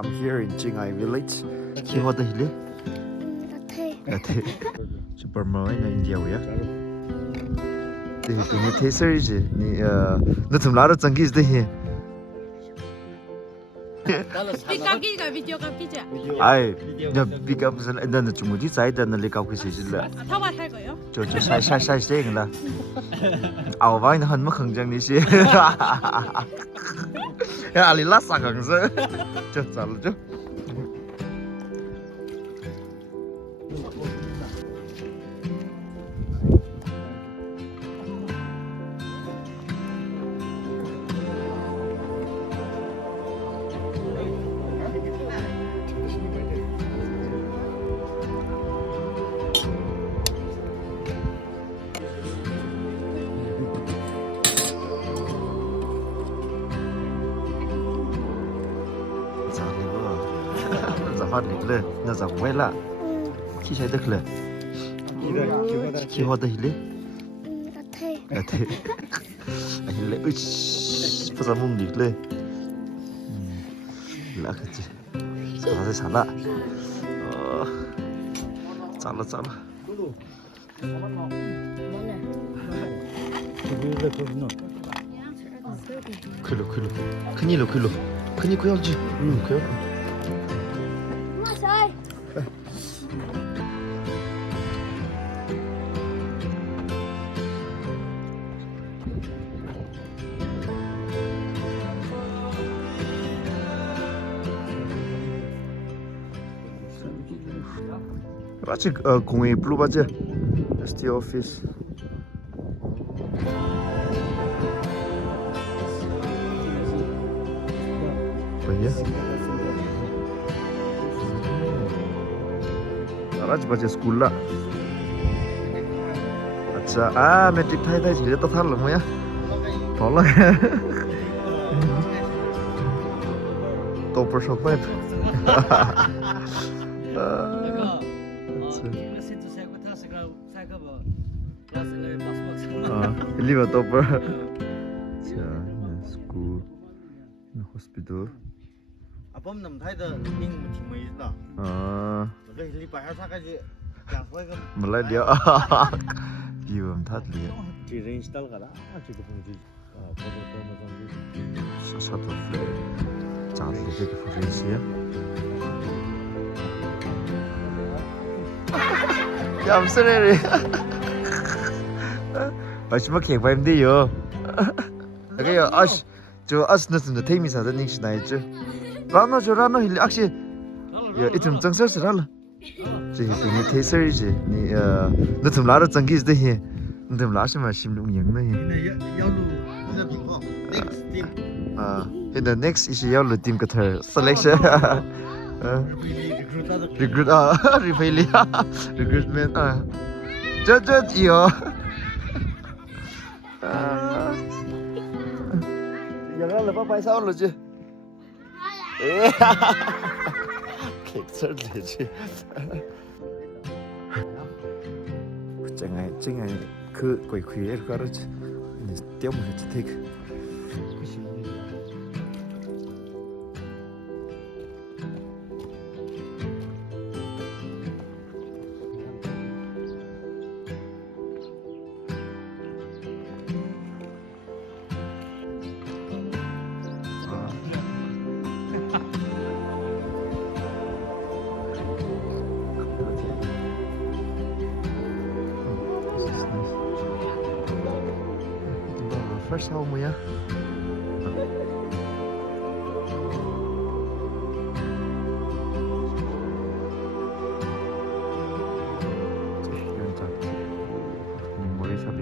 I'm here in Chingai village. Khi hoa đây lên. Là thế. Super mới này India vậy. Thì như thế series gì, nó thầm lá đó chẳng cái gì thế. Pick video ka pi자. Ai, 저 pick up 선 애들은 좀 어디 사이드는 내가 그 시실라. 타와 살 거예요? 저 사이 세긴다. 아우 와인 한번 긍정이시. 야 알리라 사강서. 저 잘죠. phát lịch lên, nó dòng quay lại, khi thấy được lên, khi hoa đây lên, là thế, anh lấy, bây giờ mông lịch lên, là cái gì, sao sẽ sản lại, sản là, 클로, 큰일로, 큰일 그야지, 그야. 아직 공이 블루바지 ST 오피스 뭐야? राज बजे स्कूल ला अच्छा matric Thai झिले त थाहा म यहाँ तल टपर सक पाइप लिभर टपर school hospital Apom nam thai da ning thi mai da. Cái li pa ha sa cái gì? Chẳng phải cái मलाई दियो दियो हम थात लियो chỉ reinstall cả đó, chỉ có phong gì. Có mà trong 사사도 플레이 자도 되게 프레시야 얌스레리 마지막 개발인데요 그게요 아시 저 아스너스는 테이미사다 닝시 나이죠 라노 힐리 악시 야 이쯤 정서스랄라 저 이게 테이서리지 너 좀 라로 정기스데 해 너 라시마 심동 영네 next team. In the next is yellow team cutter selection. Recruitment. Just yo. Giờ đó là bắt bay sao rồi chứ? Kẹt sớt rồi chứ. Chẳng ngày cứ quay khuya rồi đó chứ. Tiêu một chút thích. First home ya. 머리 삽이